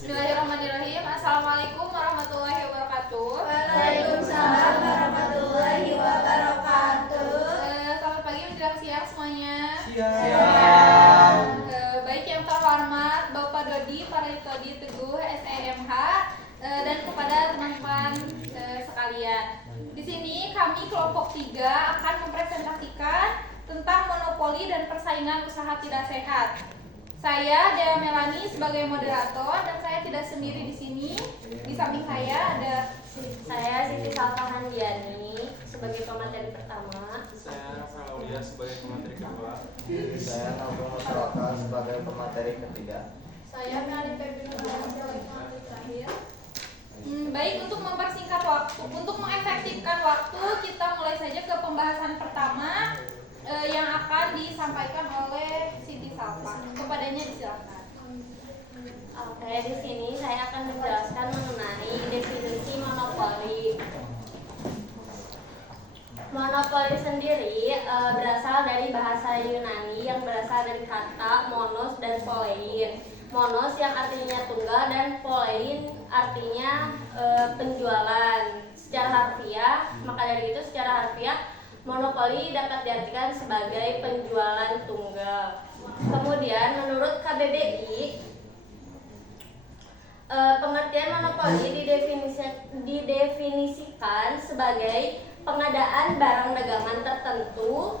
Bismillahirrahmanirrahim. Assalamualaikum warahmatullahi wabarakatuh. Waalaikumsalam warahmatullahi wabarakatuh. Selamat pagi menjelang siang semuanya. Siang. Baik yang terhormat Bapak Dodi Paritodi Teguh SEMH dan kepada teman-teman sekalian. Di sini kami kelompok 3 akan mempresentasikan tentang monopoli dan persaingan usaha tidak sehat. Saya Dea Melani sebagai moderator dan saya tidak sendiri di sini. Di samping saya ada saya Siti Salvahan Diani sebagai pemateri pertama. Saya Saulia sebagai pemateri kedua. Saya Naufal Musraka sebagai pemateri ketiga. saya Melani Pebino sebagai pemateri terakhir. Baik, untuk mempersingkat waktu, untuk mengefektifkan waktu, kita mulai saja ke pembahasan pertama yang akan disampaikan oleh Siti Salva. Kepadanya disilakan. Oke, di sini saya akan menjelaskan mengenai definisi monopoli. Monopoli sendiri berasal dari bahasa Yunani yang berasal dari kata monos dan polein. Monos yang artinya tunggal dan polein artinya penjualan. Secara harfiah, maka dari itu secara harfiah monopoli dapat diartikan sebagai penjualan tunggal. Kemudian menurut KBBI, pengertian monopoli didefinisikan sebagai pengadaan barang dagangan tertentu,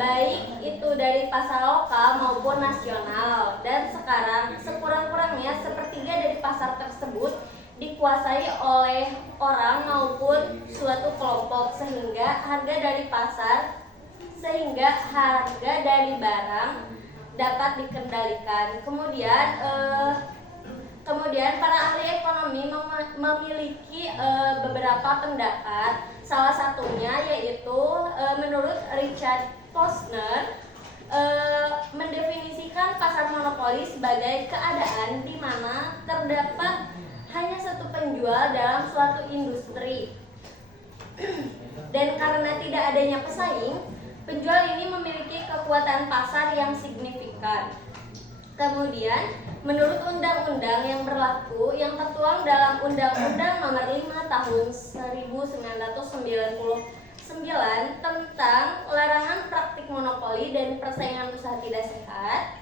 baik itu dari pasar lokal maupun nasional, dan sekarang sekurang-kurangnya sepertiga dari pasar tersebut dikuasai oleh orang maupun suatu kelompok sehingga harga dari barang dapat dikendalikan. Kemudian para ahli ekonomi memiliki beberapa pendapat. Salah satunya yaitu menurut Richard Posner mendefinisikan pasar monopoli sebagai keadaan di mana terdapat hanya satu penjual dalam suatu industri. Dan karena tidak adanya pesaing, penjual ini memiliki kekuatan pasar yang signifikan. Kemudian, menurut undang-undang yang berlaku yang tertuang dalam Undang-Undang Nomor 5 Tahun 1999 tentang larangan praktik monopoli dan persaingan usaha tidak sehat,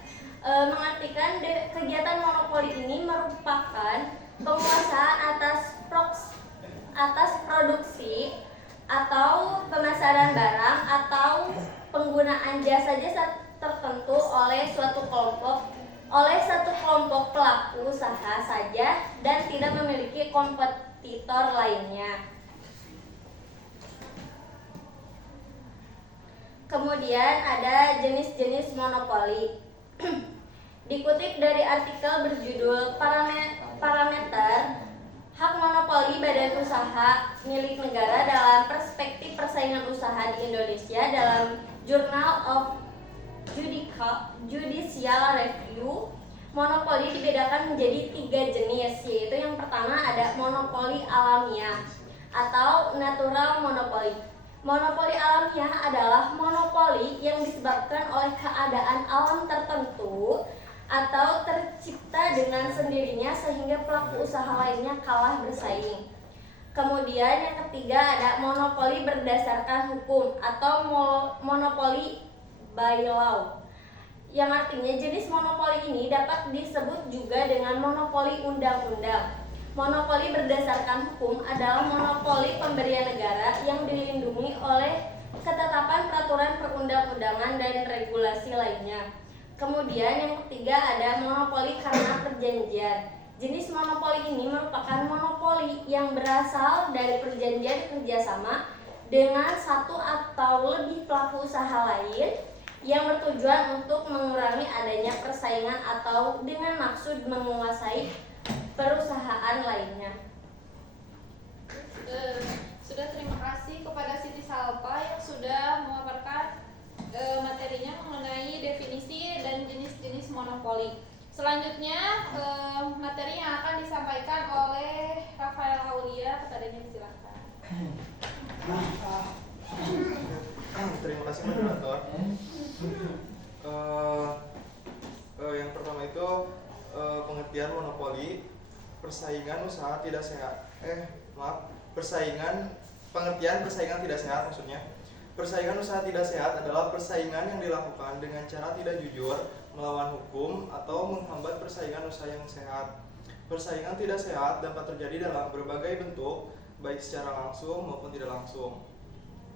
mengartikan kegiatan monopoli ini merupakan penguasaan atas produksi atau pemasaran barang atau penggunaan jasa-jasa tertentu oleh satu kelompok pelaku usaha saja dan tidak memiliki kompetitor lainnya. Kemudian ada jenis-jenis monopoli. Dikutip dari artikel berjudul Parameter Hak Monopoli Badan Usaha Milik Negara dalam Perspektif Persaingan Usaha di Indonesia dalam Journal of Judicial Review, monopoli dibedakan menjadi 3 jenis, yaitu yang pertama ada monopoli alamiah atau natural monopoly. Monopoli alamiah adalah monopoli yang disebabkan oleh keadaan alam tertentu atau tercipta dengan sendirinya sehingga pelaku usaha lainnya kalah bersaing. Kemudian yang ketiga ada monopoli berdasarkan hukum atau monopoli by law, yang artinya jenis monopoli ini dapat disebut juga dengan monopoli undang-undang. Monopoli berdasarkan hukum adalah monopoli pemberian negara yang dilindungi oleh ketetapan peraturan perundang-undangan dan regulasi lainnya. Kemudian yang ketiga ada monopoli karena perjanjian. Jenis monopoli ini merupakan monopoli yang berasal dari perjanjian kerjasama dengan satu atau lebih pelaku usaha lain yang bertujuan untuk mengurangi adanya persaingan atau dengan maksud menguasai perusahaan lainnya. Sudah, terima kasih kepada Siti Salva yang sudah memaparkan materinya mengenai definisi dan jenis-jenis monopoli. Selanjutnya materi yang akan disampaikan oleh Rafael Aulia, kepadanya disilakan. Terima kasih moderator. Yang pertama itu pengertian monopoli. persaingan usaha tidak sehat. Pengertian persaingan tidak sehat maksudnya. Persaingan usaha tidak sehat adalah persaingan yang dilakukan dengan cara tidak jujur, melawan hukum, atau menghambat persaingan usaha yang sehat. Persaingan tidak sehat dapat terjadi dalam berbagai bentuk, baik secara langsung maupun tidak langsung.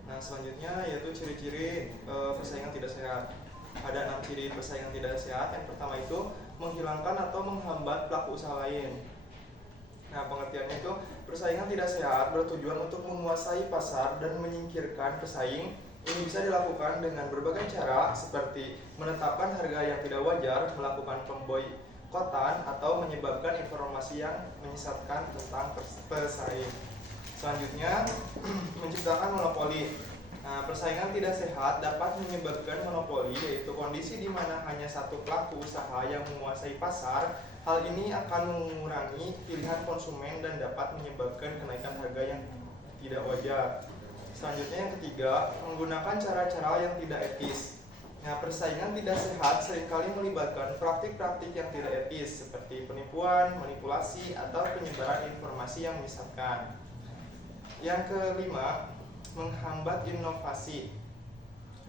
Nah, selanjutnya yaitu ciri-ciri persaingan tidak sehat. Ada 6 ciri persaingan tidak sehat. Yang pertama itu menghilangkan atau menghambat pelaku usaha lain. Nah, pengertiannya itu persaingan tidak sehat bertujuan untuk menguasai pasar dan menyingkirkan pesaing. Ini bisa dilakukan dengan berbagai cara seperti menetapkan harga yang tidak wajar, melakukan pemboikotan, atau menyebabkan informasi yang menyesatkan tentang pesaing. Selanjutnya, menciptakan monopoli. Nah, persaingan tidak sehat dapat menyebabkan monopoli, yaitu kondisi di mana hanya satu pelaku usaha yang menguasai pasar. Hal ini akan mengurangi pilihan konsumen dan dapat menyebabkan kenaikan harga yang tidak wajar. Selanjutnya yang ketiga, menggunakan cara-cara yang tidak etis. Nah, persaingan tidak sehat seringkali melibatkan praktik-praktik yang tidak etis seperti penipuan, manipulasi, atau penyebaran informasi yang menyesatkan. Yang kelima, menghambat inovasi.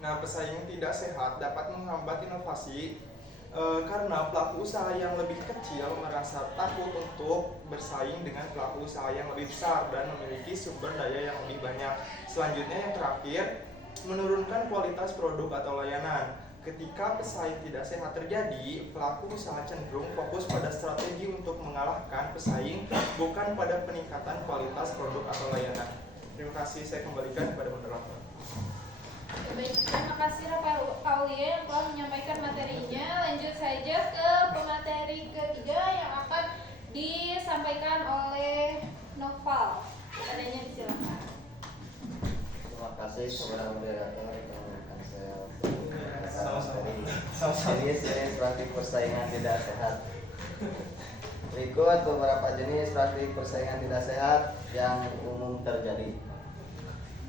Nah, persaingan tidak sehat dapat menghambat inovasi karena pelaku usaha yang lebih kecil merasa takut untuk bersaing dengan pelaku usaha yang lebih besar dan memiliki sumber daya yang lebih banyak. Selanjutnya yang terakhir, menurunkan kualitas produk atau layanan. Ketika pesaing tidak sehat terjadi, pelaku usaha cenderung fokus pada strategi untuk mengalahkan pesaing, bukan pada peningkatan kualitas produk atau layanan. Terima kasih, saya kembalikan kepada moderator. Baik, terima kasih Rafael Aulia yang telah menyampaikan materinya. Lanjut saja ke pemateri ketiga yang akan disampaikan oleh Noval. Adanya disilakan. Terima kasih kepada moderator yang memberikan saya Sama-sama. jenis praktik persaingan tidak sehat. Berikut beberapa jenis praktik persaingan tidak sehat yang umum terjadi.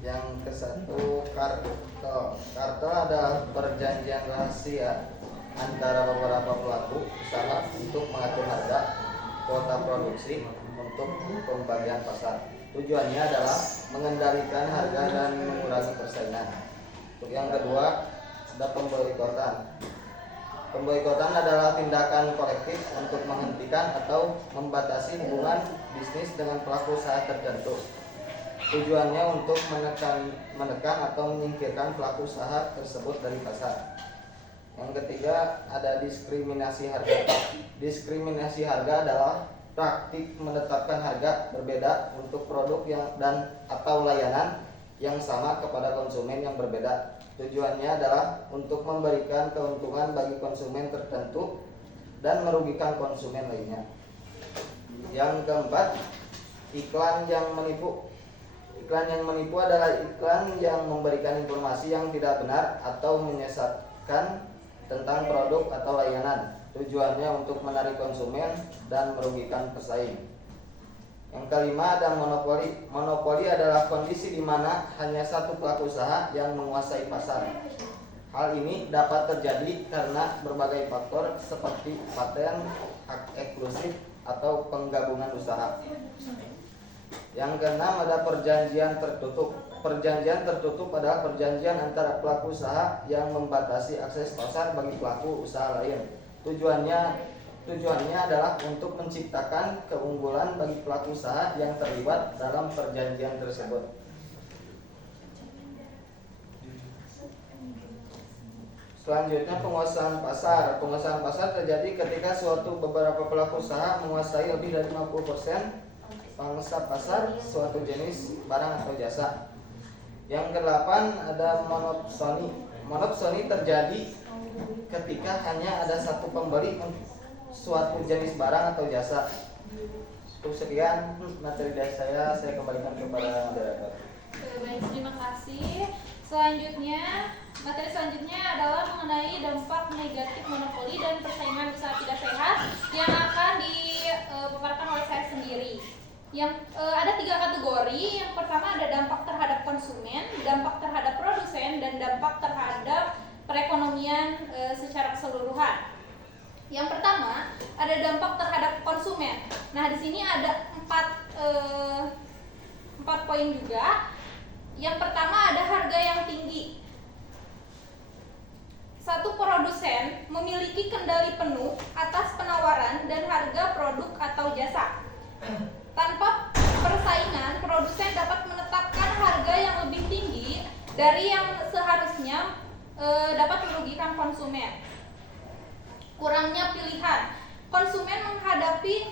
Yang ke-1, kartel. Kartel adalah perjanjian rahasia antara beberapa pelaku usaha untuk mengatur harga, kuota produksi untuk pembagian pasar. Tujuannya adalah mengendalikan harga dan mengurangi persaingan. Untuk yang kedua, ada pemboikotan. Pemboikotan adalah tindakan kolektif untuk menghentikan atau membatasi hubungan bisnis dengan pelaku usaha tertentu. Tujuannya untuk menekan atau menyingkirkan pelaku usaha tersebut dari pasar. Yang ketiga, ada diskriminasi harga. Diskriminasi harga adalah praktik menetapkan harga berbeda untuk produk dan atau layanan yang sama kepada konsumen yang berbeda. Tujuannya adalah untuk memberikan keuntungan bagi konsumen tertentu dan merugikan konsumen lainnya. Yang keempat, iklan yang menipu. Iklan yang menipu adalah iklan yang memberikan informasi yang tidak benar atau menyesatkan tentang produk atau layanan. Tujuannya untuk menarik konsumen dan merugikan pesaing. Yang kelima, ada monopoli. Monopoli adalah kondisi di mana hanya satu pelaku usaha yang menguasai pasar. Hal ini dapat terjadi karena berbagai faktor seperti paten, hak eksklusif, atau penggabungan usaha. Yang keenam, ada perjanjian tertutup. Perjanjian tertutup adalah perjanjian antara pelaku usaha yang membatasi akses pasar bagi pelaku usaha lain. Tujuannya adalah untuk menciptakan keunggulan bagi pelaku usaha yang terlibat dalam perjanjian tersebut. Selanjutnya, penguasaan pasar. Penguasaan pasar terjadi ketika beberapa pelaku usaha menguasai lebih dari 50% pangsa pasar suatu jenis barang atau jasa. Yang kedelapan, ada monopsoni. Monopsoni terjadi ketika hanya ada satu pembeli suatu jenis barang atau jasa. Untuk sekian materi dari saya kembalikan kepada moderator. Baik, terima kasih. Materi selanjutnya adalah mengenai dampak negatif monopoli dan persaingan usaha tidak sehat yang akan dipaparkan oleh saya sendiri. Ada 3 kategori. Yang pertama ada dampak terhadap konsumen, dampak terhadap produsen, dan dampak terhadap perekonomian secara keseluruhan. Yang pertama, ada dampak terhadap konsumen. Nah, di sini ada 4 poin juga. Yang pertama ada harga yang tinggi. Satu produsen memiliki kendali penuh atas penawaran dan harga produk atau jasa. Tanpa persaingan, produsen dapat menetapkan harga yang lebih tinggi dari yang seharusnya dapat merugikan konsumen. Kurangnya pilihan. Konsumen menghadapi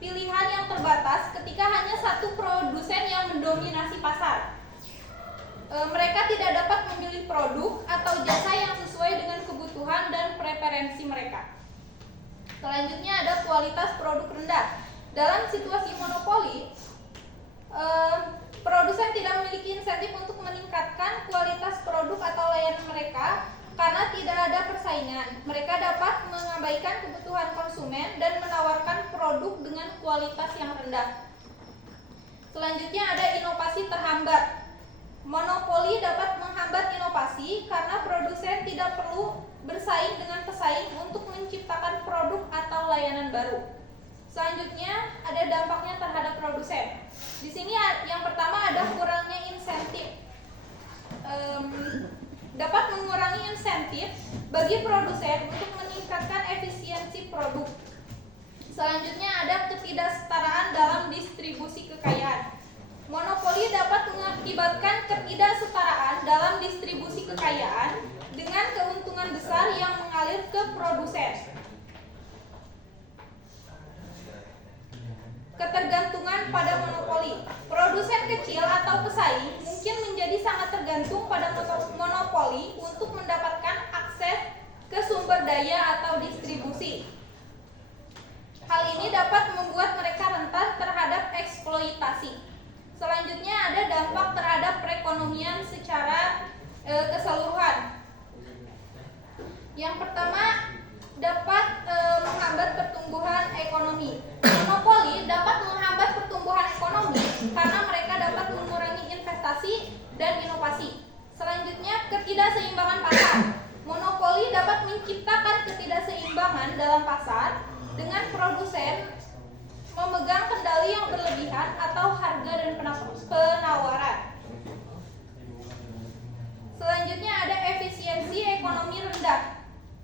pilihan yang terbatas ketika hanya satu produsen yang mendominasi pasar. Mereka tidak dapat memilih produk atau jasa yang sesuai dengan kebutuhan dan preferensi mereka. Selanjutnya ada kualitas produk rendah. Dalam situasi monopoli, produsen tidak memiliki insentif untuk meningkatkan kualitas produk atau layanan mereka karena tidak ada persaingan. Mereka dapat mengabaikan kebutuhan konsumen dan menawarkan produk dengan kualitas yang rendah. Selanjutnya ada inovasi terhambat. Monopoli dapat menghambat inovasi karena produsen tidak perlu bersaing dengan pesaing untuk menciptakan produk atau layanan baru. Selanjutnya ada dampaknya terhadap produsen. Di sini yang pertama ada kurangnya insentif. Dapat mengurangi insentif bagi produsen untuk meningkatkan efisiensi produk. Selanjutnya ada ketidaksetaraan dalam distribusi kekayaan. Monopoli dapat mengakibatkan ketidaksetaraan dalam distribusi kekayaan dengan keuntungan besar yang mengalir ke produsen. Ketergantungan pada monopoli. Produsen kecil atau pesaing mungkin menjadi sangat tergantung pada monopoli untuk mendapatkan akses ke sumber daya atau distribusi. Hal ini dapat membuat mereka rentan terhadap eksploitasi. Selanjutnya ada dampak terhadap perekonomian secara keseluruhan. Yang pertama, dapat menghambat pertumbuhan ekonomi. Monopoli dapat menghambat pertumbuhan ekonomi karena mereka dapat mengurangi investasi dan inovasi. Selanjutnya, ketidakseimbangan pasar. Monopoli dapat menciptakan ketidakseimbangan dalam pasar dengan produsen memegang kendali yang berlebihan atau harga dan penawaran. Selanjutnya ada efisiensi ekonomi rendah.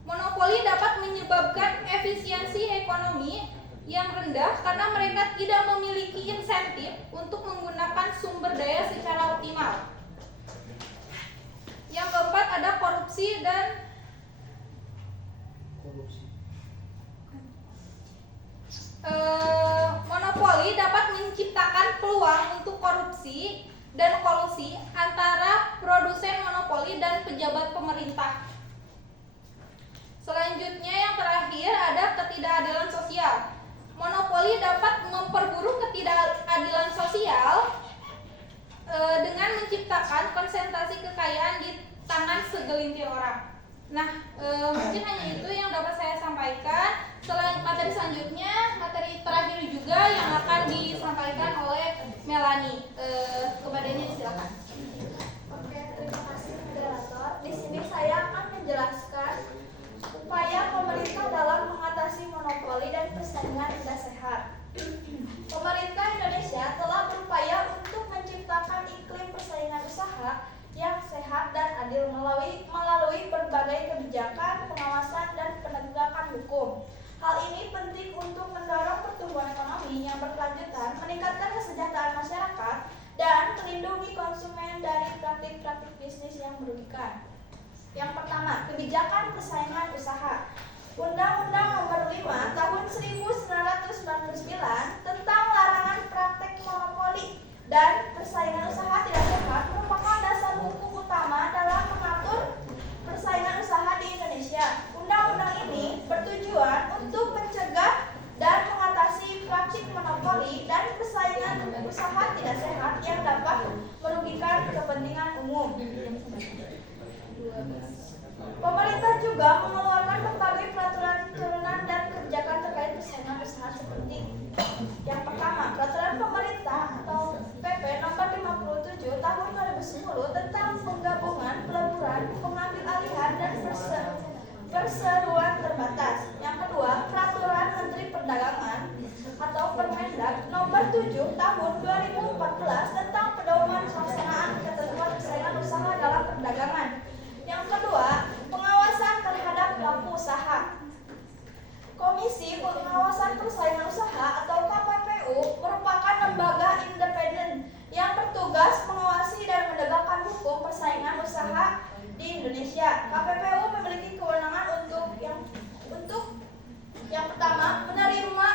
Monopoli dapat menyebabkan efisiensi ekonomi yang rendah karena mereka tidak memiliki insentif untuk menggunakan sumber daya secara optimal. Yang keempat ada korupsi dan monopoli dapat menciptakan peluang untuk korupsi dan kolusi antara produsen monopoli dan pejabat pemerintah. Selanjutnya yang terakhir ada ketidakadilan sosial. Monopoli dapat memperburuk ketidakadilan sosial dengan menciptakan konsentrasi kekayaan di tangan segelintir orang. Nah, mungkin hanya itu yang dapat saya sampaikan. Materi selanjutnya, materi terakhir juga yang akan disampaikan oleh Melanie. Kepadanya silakan. Oke, terima kasih moderator. Di sini saya akan menjelaskan upaya pemerintah dalam mengatasi monopoli dan persaingan tidak sehat. Pemerintah Indonesia telah berupaya untuk menciptakan iklim persaingan usaha yang sehat dan adil melalui berbagai kebijakan, pengawasan, dan penegakan hukum. Hal ini penting untuk mendorong pertumbuhan ekonomi yang berkelanjutan, meningkatkan kesejahteraan masyarakat, dan melindungi konsumen dari praktik-praktik bisnis yang merugikan. Yang pertama, kebijakan persaingan usaha. Undang-Undang Nomor 5 Tahun 1999 tentang larangan praktek monopoli dan persaingan usaha tidak sehat merupakan dasar hukum utama dalam mengatur persaingan usaha di Indonesia. Undang-undang ini bertujuan untuk mencegah dan mengatasi praktik monopoli dan persaingan usaha tidak sehat yang dapat merugikan kepentingan umum. Pemerintah juga mengeluarkan berbagai peraturan turunan dan kebijakan terkait persaingan usaha seperti yang pertama, peraturan pemerintah atau PP nomor 57 tahun 2010 tentang penggabungan, peleburan, pengambil alihan dan perseroan terbatas. Yang kedua, Kemendagri Nomor 7 Tahun 2014 tentang pedoman pelaksanaan ketentuan persaingan usaha dalam perdagangan. Yang kedua, pengawasan terhadap pelaku usaha. Komisi Pengawasan Persaingan Usaha atau KPPU merupakan lembaga independen yang bertugas mengawasi dan menegakkan hukum persaingan usaha di Indonesia. KPPU memiliki kewenangan untuk yang pertama, menerima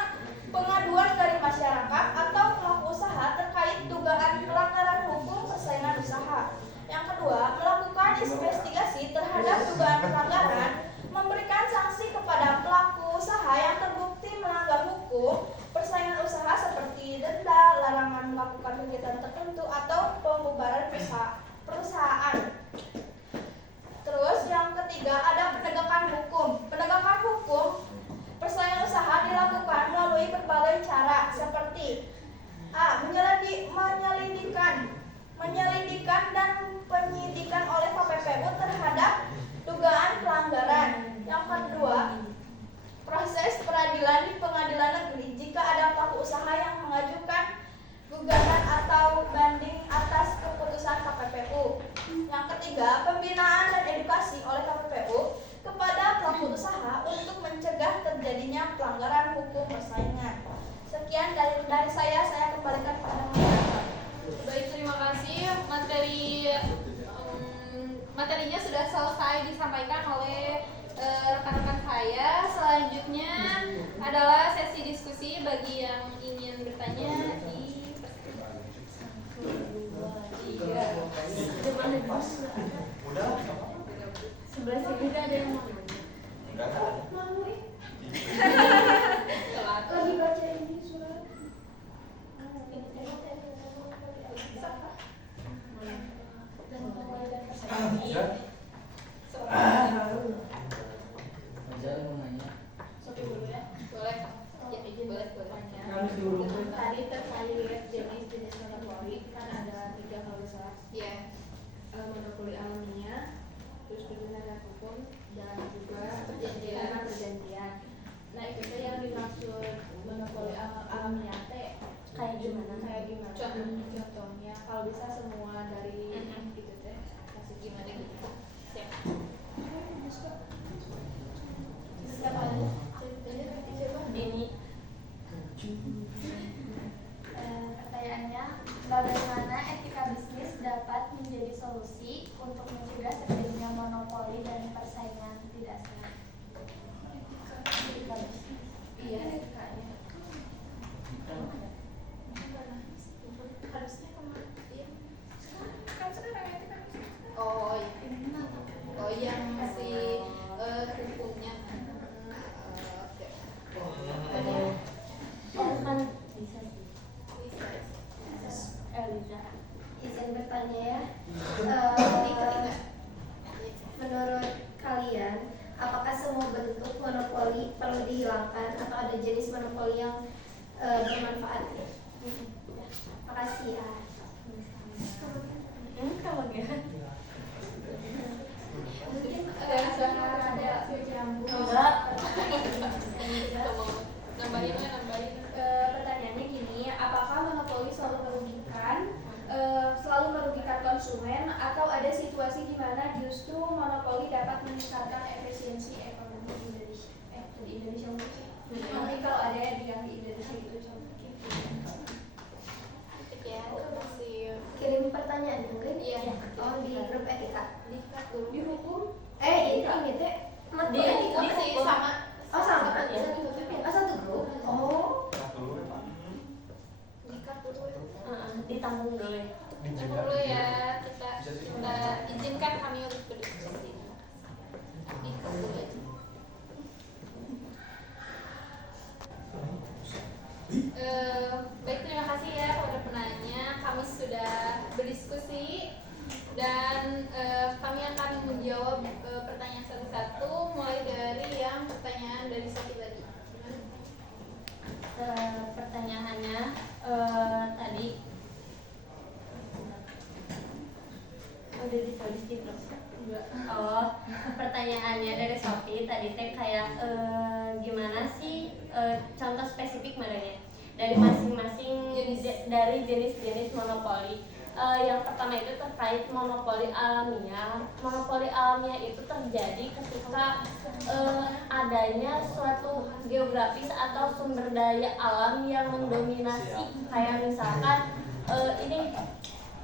pengaduan dari masyarakat atau pelaku usaha terkait dugaan pelanggaran hukum persaingan usaha. Yang kedua, melakukan investigasi terhadap dugaan pelanggaran, memberikan sanksi kepada pelaku usaha yang terbukti melanggar hukum persaingan usaha seperti denda, larangan melakukan kegiatan tertentu atau pembubaran perusahaan. Terus yang ketiga ada penegakan hukum. Penegakan hukum persaingan usaha dilakukan melalui berbagai cara seperti A. Menyelidikan dan penyidikan oleh KPPU terhadap dugaan pelanggaran. Yang kedua, proses peradilan di pengadilan negeri jika ada pelaku usaha yang mengajukan gugatan atau banding atas keputusan KPPU. Yang ketiga, pembinaan dan edukasi oleh KPPU kepada pelaku usaha untuk mencegah terjadinya pelanggaran hukum persaingan. Sekian dari saya kembalikan kepada moderator. Baik, terima kasih. Materinya sudah selesai disampaikan oleh rekan-rekan saya. Selanjutnya adalah sesi diskusi bagi yang ingin bertanya di Sebelah sini ada yang mau. Lagi baca ini surat. Boleh. Tadi terkait jenis-jenis monopoli kan ada 3 kalau salah. Ya. Monopoli alamiah, terus berdasarkan hukum dan juga perjanjian. Nah itu teh yang dimaksud monopoli alamiah teh Kayak gimana? Contohnya kalau bisa semua dari itu teh Masih gimana gitu? Siap. Ini Pertanyaannya, bagaimana etika bisnis dapat menjadi solusi untuk mencegah terjadinya monopoli dan persaingan tidak sehat? Etika bisnis. iya etikanya. Harusnya kemarin. Kan sekarang etika bisnis. Oh, yang si hukumnya. oh kan bisa sih. Eliza. Izin bertanya ya. Ketiga. Menurut kalian, apakah semua bentuk monopoli perlu dihilangkan atau ada jenis monopoli yang bermanfaat? Makasih ya. Kamu gak? Mungkin Ada Enggak. nambahin. Pertanyaannya gini, apakah monopoli selalu merugikan konsumen atau ada situasi di mana justru monopoli dapat meningkatkan efisiensi ekonomi Indonesia? Di Indonesia mungkin. Nanti kalau ada yang di Indonesia gitu contohnya. Ya, masih Kirim pertanyaan mungkin? Iya. Oh, di grup etika. dikat dulu. Di hukum? Ini teh. Di etika Masih sama. Oh, sama. Ya. Satu grup. Oh. Dikat dulu ya. Ditanggung dulu ya. Dulu ya, kita izinkan kami untuk berdiskusi. Dikat dulu aja. Baik, terima kasih ya kepada penanya. Kami sudah berdiskusi dan kami akan menjawab pertanyaan satu-satu, mulai dari yang pertanyaan dari Sophie tadi. Pertanyaannya tadi udah ditulis di grup. Oh, pertanyaannya dari Sophie tadi teh kayak gimana sih contoh spesifik madanya dari masing dari jenis-jenis monopoli. Yang pertama itu terkait monopoli alamiah. Monopoli alamiah itu terjadi ketika adanya suatu geografis atau sumber daya alam yang mendominasi. Kayak misalkan ini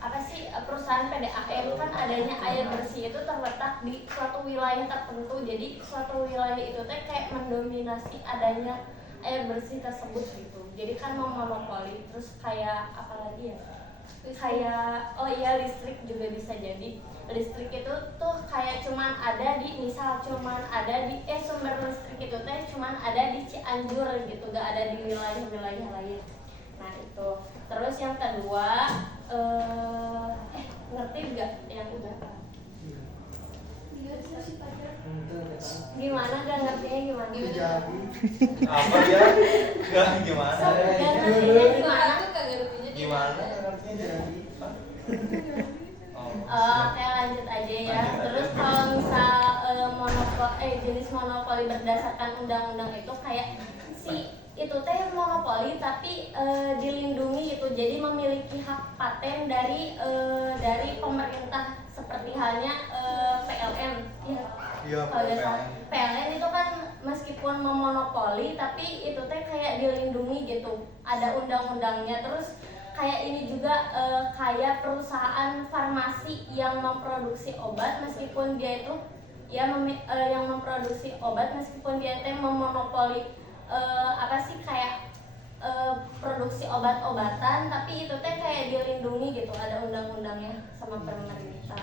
apa sih, perusahaan PDAM kan adanya air bersih itu terletak di suatu wilayah tertentu. Jadi suatu wilayah itu teh kayak mendominasi adanya air bersih tersebut gitu. Jadi kan monopoli. Terus kayak apa lagi ya? Kayak listrik juga bisa jadi. Listrik itu tuh kayak cuman ada di sumber listrik itu teh cuman ada di Cianjur gitu, gak ada di wilayah-wilayah lain. Nah itu. Terus yang kedua, ngerti gak yang udah? Gimana gak ngertinya gimana? Apa ya? Gak gimana? Gak ngertinya gimana? Gimana? Oke, lanjut aja ya. Terus kalau misal jenis monopoli berdasarkan undang-undang itu kayak itu teh monopoli tapi dilindungi gitu. Jadi memiliki hak paten dari pemerintah seperti halnya PLN. Iya, PLN itu kan meskipun memonopoli tapi itu teh kayak dilindungi gitu. Ada undang-undangnya. Terus kayak ini juga kayak perusahaan farmasi yang memproduksi obat meskipun dia itu yang memproduksi obat meskipun dia teh memonopoli produksi obat-obatan, tapi itu teh kayak dilindungi gitu, ada undang-undangnya sama pemerintah.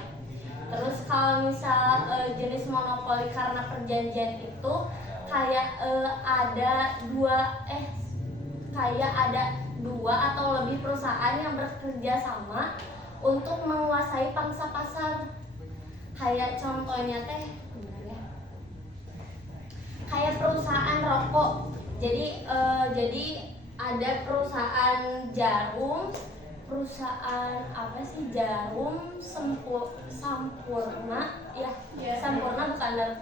Terus kalau misal jenis monopoli karena perjanjian itu kayak ada dua atau lebih perusahaan yang bekerja sama untuk menguasai pangsa pasar. Kayak contohnya teh kayak perusahaan rokok. Jadi ada perusahaan jarum, Sampurna ya, Sampurna bukan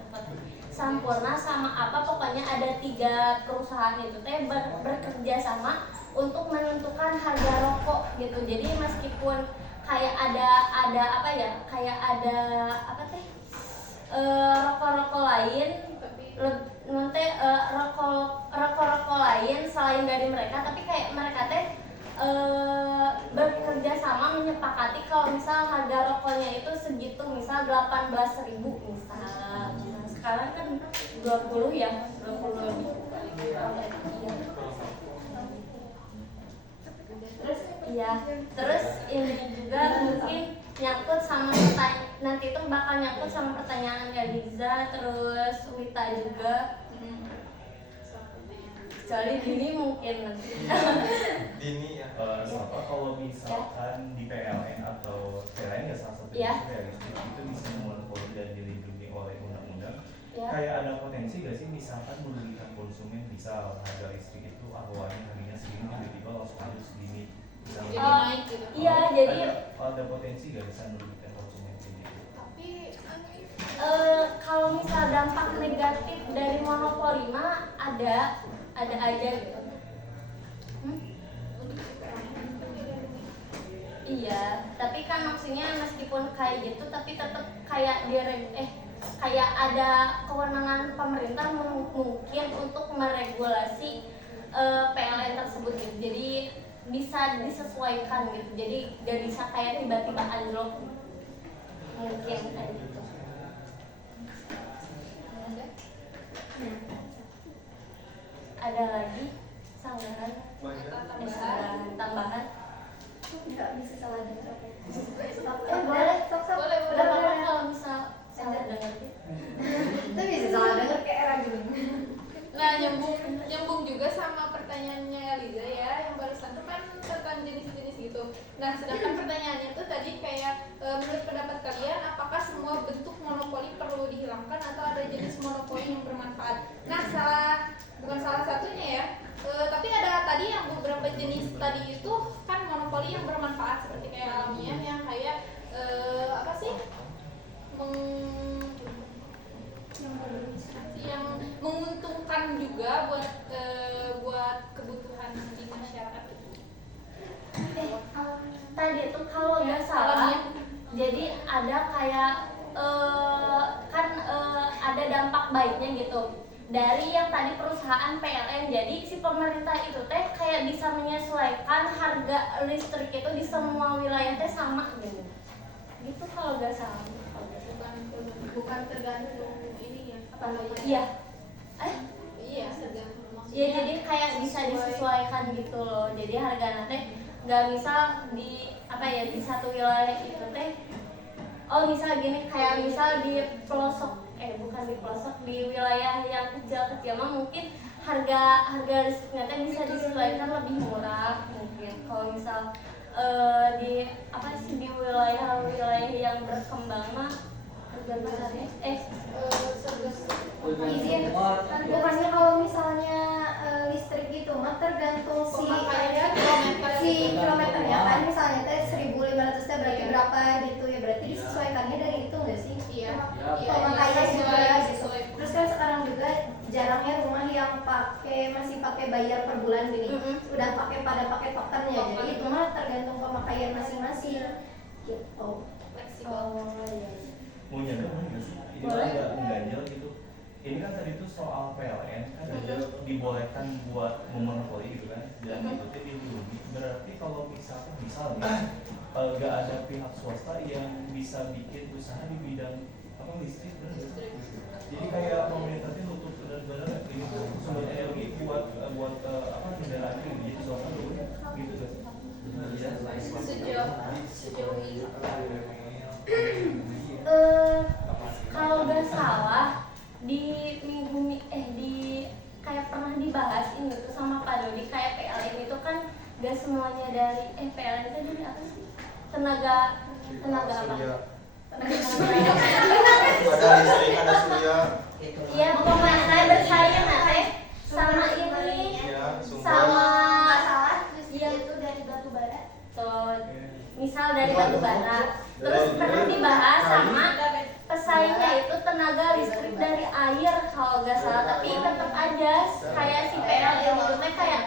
Sampurna sama apa, pokoknya ada 3 perusahaan itu teh bekerja sama untuk menentukan harga rokok gitu. Jadi meskipun kayak rokok-rokok lain rokok-rokok lain selain dari mereka, tapi kayak mereka teh bekerja sama menyepakati kalau misal harga rokoknya itu segitu, misal 18.000 misal. Nah, sekarang kan 20 ya, 20 lebih. Terus ini juga mungkin nyangkut sama nanti itu bakal nyangkut sama pertanyaan Eliza, terus Wita juga. Kecuali Dini mungkin nanti. Dini ya. Kalau misalkan di PLN atau PLN ya salah satu listrik itu bisa memonopoli dan dilindungi oleh undang-undang. Kayak ada potensi gak sih misalkan merugikan konsumen, misal harga listrik itu awalnya harganya segini tiba-tiba langsung ada segini. Jadi naik gitu. Iya, jadi ada potensi gak bisa merugikan konsumen gitu? Tapi kalau misal dampak negatif dari monopoli mah ada aja gitu. Iya, tapi kan maksudnya meskipun kayak gitu tapi tetap kayak kayak ada kewenangan pemerintah mungkin untuk meregulasi PLN tersebut gitu. Jadi bisa disesuaikan gitu. Jadi gak bisa kayak tiba-tiba anjlok. Mungkin kayak gitu. Ada lagi tambahan? Nggak bisa salah dengar. Boleh. Boleh. Gak apa-apa kalau misal salah dengar. Itu bisa salah dengar kayak era dulu. Nah, nyambung juga sama pertanyaannya Eliza ya, yang barusan itu kan tentang jenis-jenis gitu. Nah, sedangkan pertanyaannya itu tadi kayak menurut pendapat kalian, apakah semua bentuk monopoli perlu dihilangkan atau ada jenis monopoli yang bermanfaat? Nah, bukan salah satunya ya, tapi ada tadi yang beberapa jenis tadi itu kan monopoli yang bermanfaat seperti kayak alamiah yang kayak yang menguntungkan juga buat kebutuhan di masyarakat itu. jadi ada kayak ada dampak baiknya gitu dari yang tadi perusahaan PLN. Jadi si pemerintah itu teh kayak bisa menyesuaikan harga listrik itu di semua wilayah teh sama gitu. Gitu kalau nggak salah. Bukan tergantung ini ya. Apa iya? Iya, tergantung maksudnya. Iya, jadi kayak bisa disesuaikan gitu loh. Jadi harga teh nggak misal di di satu wilayah itu teh. Oh misal gini, kayak misal di pelosok bukan di pelosok, di wilayah yang kecil-kecil mah mungkin harga listriknya teh bisa disesuaikan lebih murah mungkin. Kalau misal di di wilayah yang berkembang mah izin bukannya kalau misalnya listrik gitu mah tergantung si kilometernya kan, misalnya teh 1.500 teh berarti berapa gitu ya, berarti disesuaikannya dari itu nggak sih? Iya. Pemakaian juga gitu. Terus kan sekarang juga jarangnya rumah yang masih pakai bayar per bulan gini, udah pakai tokennya, jadi itu mah tergantung pemakaian masing-masing gitu. Mau nyadar nggak sih? Ini agak mengganjal gitu. Ini kan tadi tuh soal PLN kan ada dibolehkan buat memonopoli gitu kan, dan itu tuh dilindungi. Berarti kalau misalnya nggak ada pihak swasta yang bisa bikin usaha di bidang listrik, benar nggak sih? Jadi kayak pemerintah itu nutup benar-benar ini tuh sumber energi buat kendaraan ini, jadi swasta dulu gitu nggak sih? Sejauh ini kalau nggak salah di kayak pernah dibahas ini tuh sama Pak Dodi, kayak PLN itu kan nggak semuanya dari PLN itu dari apa sih? Tenaga apa? Ada listrik, ada surya. Iya, pokoknya bersaing sama ini, sama Itu dari batu bara. misal dari batu bara. Terus pernah dibahas sama pesaingnya itu tenaga listrik dari air kalau nggak salah, tapi tetap aja kayak si PLN itu kayak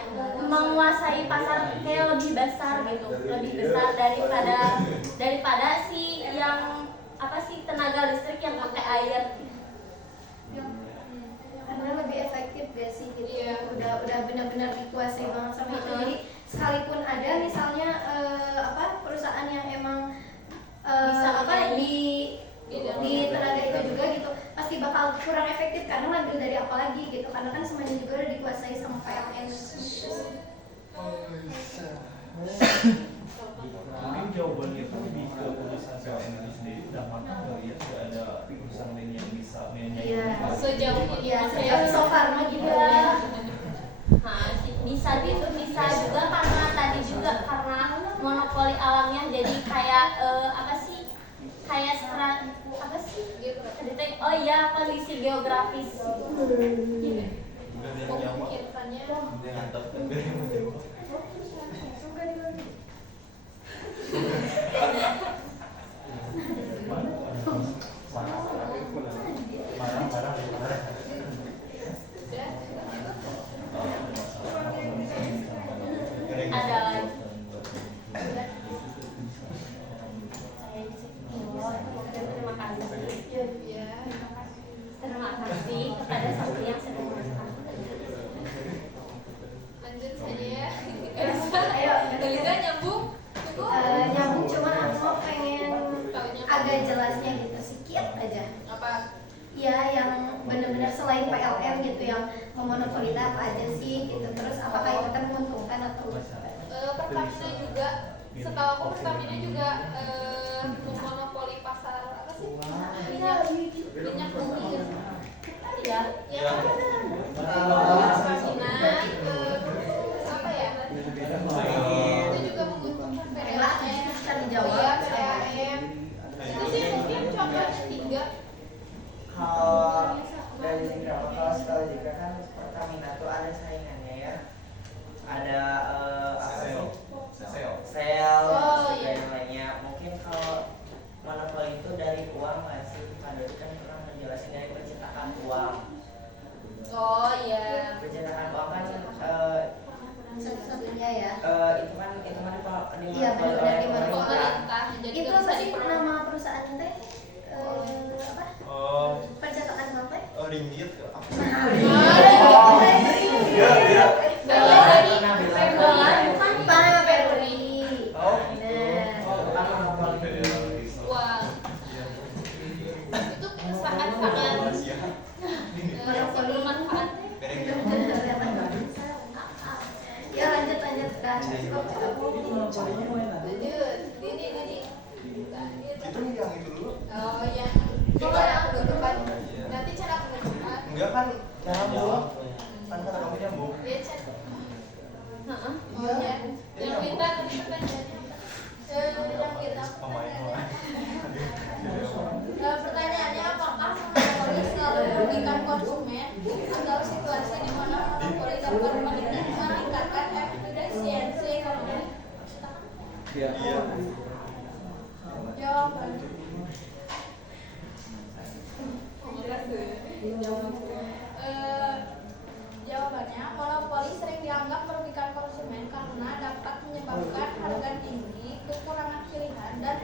menguasai pasar kayak lebih besar gitu, lebih besar daripada si yang tenaga listrik yang pakai air. Karena lebih efektif gak sih gitu. Udah benar-benar dikuasai banget sama itu. Jadi sekalipun ada misalnya perusahaan yang emang Bisa di tenaga itu juga gitu, pasti bakal kurang efektif karena ngambil dari apa lagi gitu, karena kan semuanya juga udah dikuasai sama PLN. Mungkin jawabannya itu di keputusan PLN itu sendiri udah matang kali ya, nggak ada perusahaan lain yang bisa menyanyikan. sejauh ini Sejauh so far mah gitu. Nah, bisa juga karena tadi juga karena monopoli alamnya, jadi kayak kondisi geografis. memungkinkannya Ada lagi. Terima kasih kepada Sabri yang sudah menonton. lanjut saja ya. Ayo, Juga nyambung. nyambung, cuman aku pengen agak jelasnya gitu sedikit aja. Apa? Ya, yang benar-benar selain PLN gitu yang memonopoli apa aja sih gitu. Terus apakah itu kan menguntungkan atau Pertamina juga, setahu aku Pertamina juga memonopoli pasar apa sih? Minyak bumi ya. Ya, Ya kan? Pertamina apa ya? Itu juga menguntungkan PLN. Bisa dijawab. Iya, PLN. Itu sih mungkin contohnya 3. Kalau dari segi kalau sekali juga kan Pertamina tuh ada saingannya ya, ada sel Oh, dan iya. yang lainnya. Mungkin kalau monopoli itu dari uang nggak sih? Pak Dodi kan pernah menjelaskan dari pencetakan uang. Oh iya. Pencetakan uang kan satu-satunya ya. itu kan Iya, benar-benar dimonopoli oleh dimonopoli. pemerintah. Pemerintah jadi Itu nggak apa bisa sih diproduksi. nama Itu yang itu dulu. Oh yang cara penutupan. Nanti cara penutupan. Enggak kan nyambung. Kan kata kamu nyambung. Ya cara. Heeh. Oh ya. Yang kita pertanyaannya apa? Yang kita. Pertanyaannya apakah monopoli selalu merugikan konsumen atau situasi di mana monopoli dapat meningkatkan efisiensi ekonomi? Iya. Jawaban. Jawabannya, monopoli sering dianggap merugikan konsumen karena dapat menyebabkan harga tinggi, kekurangan pilihan, dan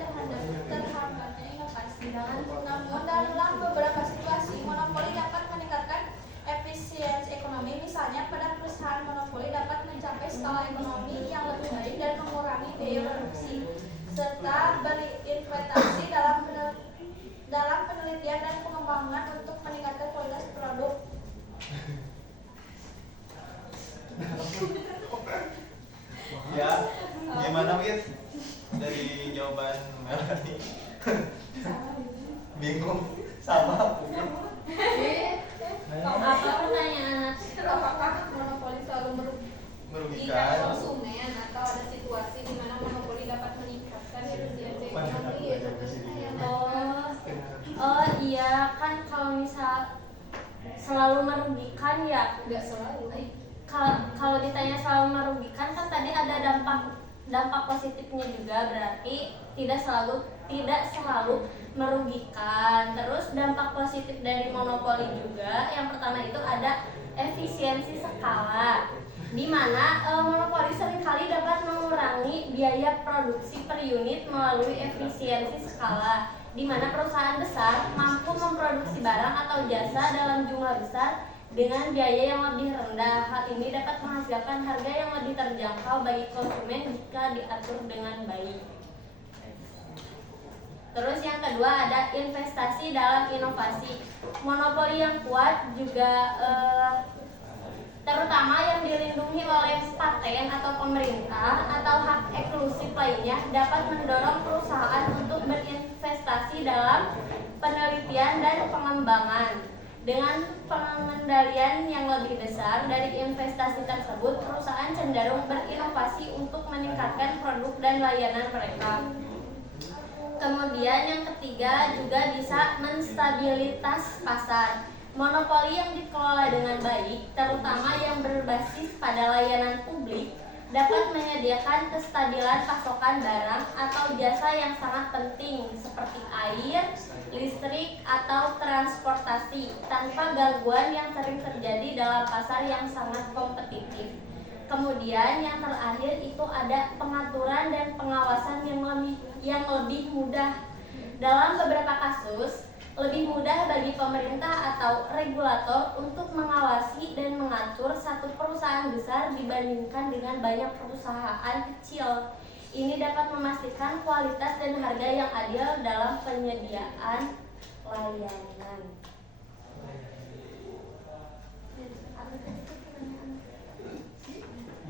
terhambatnya inovasi. Namun dalam beberapa situasi, monopoli dapat meningkatkan efisiensi ekonomi. Misalnya, pada perusahaan monopoli dapat mencapai skala ekonomi yang lebih baik dan mengurangi biaya produksi, serta berinvestasi dalam penelitian dan pengembangan untuk meningkatkan kualitas produk. Ya, gimana Wit? Dari jawaban Melanie. Bingung sama. Apa pertanyaan? Apakah monopoli selalu merugikan Merugikan. konsumen atau ada situasi di mana monopoli dapat meningkatkan efisiensi ekonomi? Oh iya kan kalau misal selalu merugikan ya Enggak selalu. kalau ditanya selalu merugikan kan tadi ada dampak positifnya juga, berarti tidak selalu merugikan. Terus dampak positif dari monopoli juga yang pertama itu ada efisiensi skala, di mana monopoli seringkali dapat mengurangi biaya produksi per unit melalui efisiensi skala, di mana perusahaan besar mampu memproduksi barang atau jasa dalam jumlah besar dengan biaya yang lebih rendah. Hal ini dapat menghasilkan harga yang lebih terjangkau bagi konsumen jika diatur dengan baik. Terus yang kedua ada investasi dalam inovasi. Monopoli yang kuat juga terutama yang dilindungi oleh paten atau pemerintah atau hak eksklusif lainnya dapat mendorong perusahaan untuk berinvestasi dalam penelitian dan pengembangan. Dengan pengendalian yang lebih besar dari investasi tersebut, perusahaan cenderung berinovasi untuk meningkatkan produk dan layanan mereka. Kemudian yang ketiga juga bisa menstabilitas pasar. Monopoli yang dikelola dengan baik, terutama yang berbasis pada layanan publik, dapat menyediakan kestabilan pasokan barang atau jasa yang sangat penting seperti air, listrik, atau transportasi tanpa gangguan yang sering terjadi dalam pasar yang sangat kompetitif. Kemudian yang terakhir itu ada pengaturan dan pengawasan yang lebih mudah. Dalam beberapa kasus, lebih mudah bagi pemerintah atau regulator untuk mengawasi dan mengatur satu perusahaan besar dibandingkan dengan banyak perusahaan kecil. Ini dapat memastikan kualitas dan harga yang adil dalam penyediaan layanan.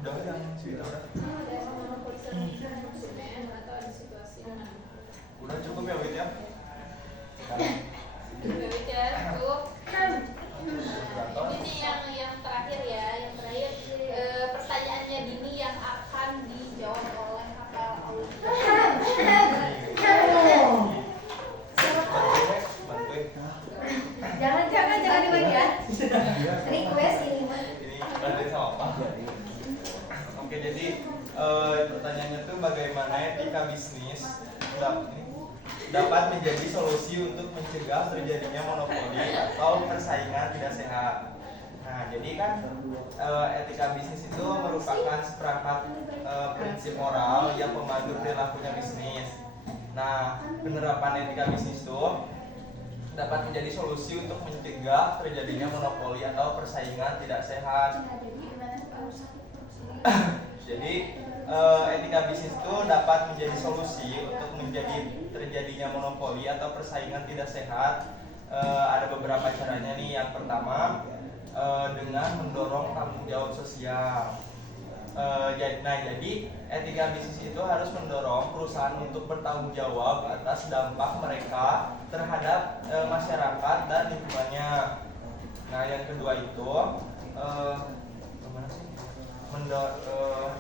Udah yang sudah udah. Ada monopoli sering merugikan konsumen atau ada situasi di mana? Udah cukup ya Wit ya. Udah bicara cukup. Ini yang terakhir ya, yang terakhir pertanyaannya Dini yang akan dijawab oleh Kakak Aul. Bantuin. Jangan dibagi ya. Request ini. Ini bantuin sama apa? Oke, jadi pertanyaannya tuh bagaimana etika bisnis dapat menjadi solusi untuk mencegah terjadinya monopoli atau persaingan tidak sehat. Nah, jadi kan etika bisnis itu merupakan seperangkat prinsip moral yang memandu perilakunya bisnis. Nah, penerapan etika bisnis itu dapat menjadi solusi untuk mencegah terjadinya monopoli atau persaingan tidak sehat. Jadi etika bisnis itu dapat menjadi solusi untuk terjadinya monopoli atau persaingan tidak sehat. Ada beberapa caranya nih. Yang pertama dengan mendorong tanggung jawab sosial. Jadi etika bisnis itu harus mendorong perusahaan untuk bertanggung jawab atas dampak mereka terhadap masyarakat dan lingkungannya. Nah, yang kedua itu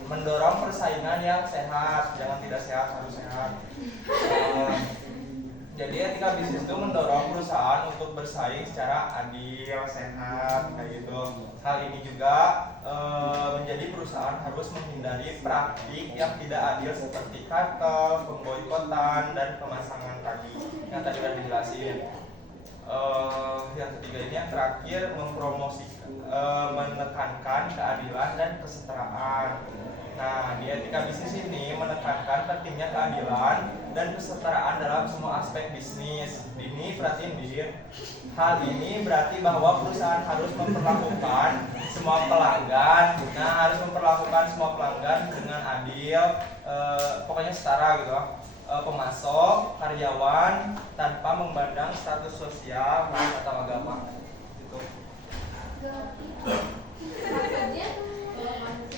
mendorong persaingan yang sehat, jangan tidak sehat, harus sehat. Jadi etika bisnis itu mendorong perusahaan untuk bersaing secara adil, sehat, kayak gitu. Hal ini juga menjadi perusahaan harus menghindari praktik yang tidak adil seperti kartel, pemboikotan, dan pemasangan tadi yang tadi udah dijelasin. Yang ketiga ini yang terakhir menekankan keadilan dan kesetaraan. Nah, di etika bisnis ini menekankan pentingnya keadilan dan kesetaraan dalam semua aspek bisnis. Ini perhatiin Din. Hal ini berarti bahwa perusahaan harus memperlakukan semua pelanggan. Nah, harus memperlakukan semua pelanggan dengan adil, pokoknya setara gitu. Pemasok, karyawan tanpa memandang status sosial, ras atau agama. Gitu. Maksudnya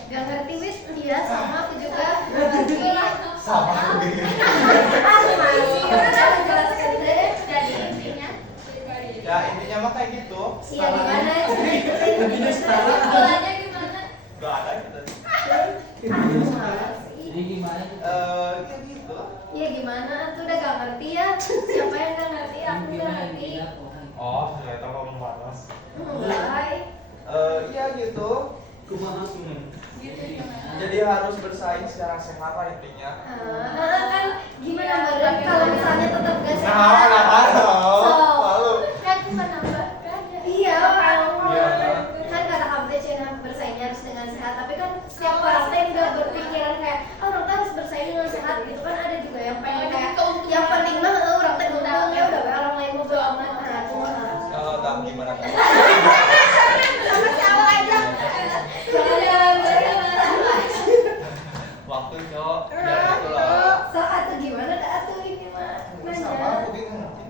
Gak ngerti wis, iya sama aku juga gak ngerti. Sama aku gitu. Masih, udah menjelaskan deh. Jadi intinya, Ya intinya mah kayak gitu. iya gimana? Polanya gimana? Gak ada gitu. Jadi gimana? Kayak gitu. Iya gimana? Tuh udah gak ngerti ya. Siapa yang gak ngerti? Aku gak ngerti. Oh, ternyata kamu malas. Mulai. Iya gitu. Jadi harus bersaing secara sehat lah intinya. Kan gimana badan kalau misalnya tetap gak Nah, sehat? lalu. Kan cuma nambahkan ya. Iya, Iya. kan kata kamu Cina bersaingnya harus dengan sehat. Tapi kan setiap orang teh nggak berpikiran kayak orang teh harus bersaing dengan sehat gitu kan, ada juga yang pengen kayak yang penting mah orang teh untungnya udah orang lain mau amat. Nah, cuma Tak gimana? sama aja. Waktu cok. Ya itulah. Saat tuh gimana dah tuh ini mah Sama nanya. aku bingung nanti.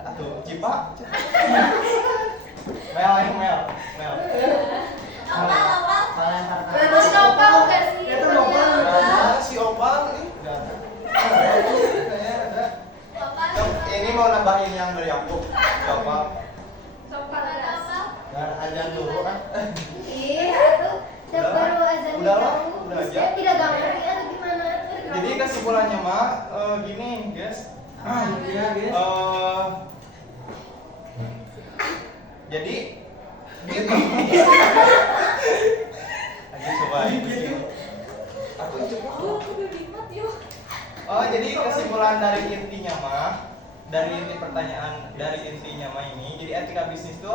Atuh, Cipa. Mel. Terus nopal gak sih? Itu nopal. Nah, si Opal ini enggak ada. Kayaknya ada. Ini mau nambahin yang dari aku. Coba. Sopan ada apa? Nah, azan dulu kan. Iya, tuh udah baru azan Udah lah, jauh. udah Terus aja. dia tidak ngerti atau gimana? Jadi kesimpulannya mah gini, guys. Iya guys. Jadi gitu. Lagi coba ini. Aku coba. Aku udah limat yuk. Oh, jadi kesimpulan dari intinya mah, dari inti pertanyaan, dari intinya mah ini, jadi etika bisnis itu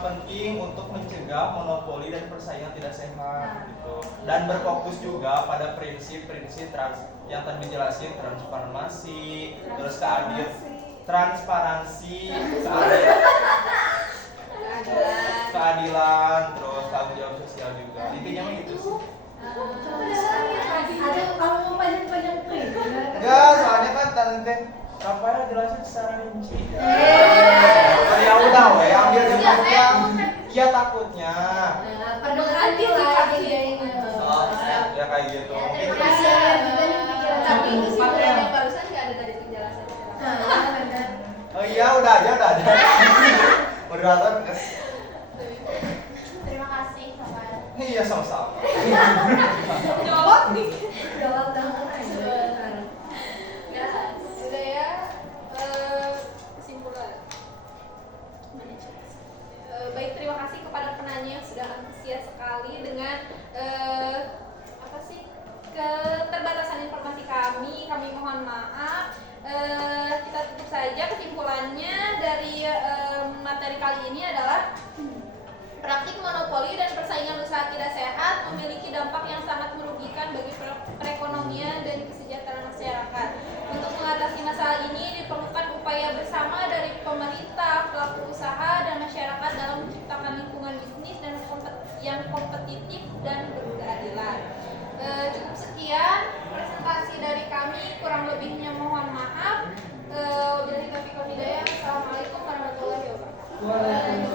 penting untuk mencegah monopoli dan persaingan tidak sehat gitu. Dan berfokus juga pada prinsip-prinsip yang tadi dijelasin, transparansi, terus keadilan, terus tanggung jawab sosial juga. Intinya mah itu sih. Aduh, kamu mau panjang-panjang tuh ya? Enggak, soalnya kan tante Rafael jelasin secara rinci. Ya udah, we ambil yang iya takutnya. Perlu adil lah jadi Oh, ya kayak gitu. terima kasih ya juga nih pikiran Tapi kamu. kesimpulan yang barusan nggak ada dari penjelasan. Benar. Oh iya, udah aja. Moderator. Terima kasih, Rafael. Iya, sama-sama. Jawab nih. Jawab tangan aja. Ya, udah ya. Kesimpulan. Baik, terima kasih kepada penanya yang sudah antusias sekali dengan apa sih keterbatasan informasi kami. Kami mohon maaf. Kita tutup saja kesimpulannya dari materi kali ini adalah praktik monopoli dan persaingan usaha tidak sehat memiliki dampak yang sangat merugikan bagi perekonomian dan kesejahteraan masyarakat. Untuk mengatasi masalah ini diperlukan upaya bersama dari pemerintah, pelaku usaha, dan masyarakat dalam menciptakan lingkungan bisnis dan yang kompetitif dan berkeadilan. Cukup sekian presentasi dari kami, kurang lebihnya mohon maaf. Wabillahi taufiq wal hidayah. Assalamualaikum warahmatullahi wabarakatuh.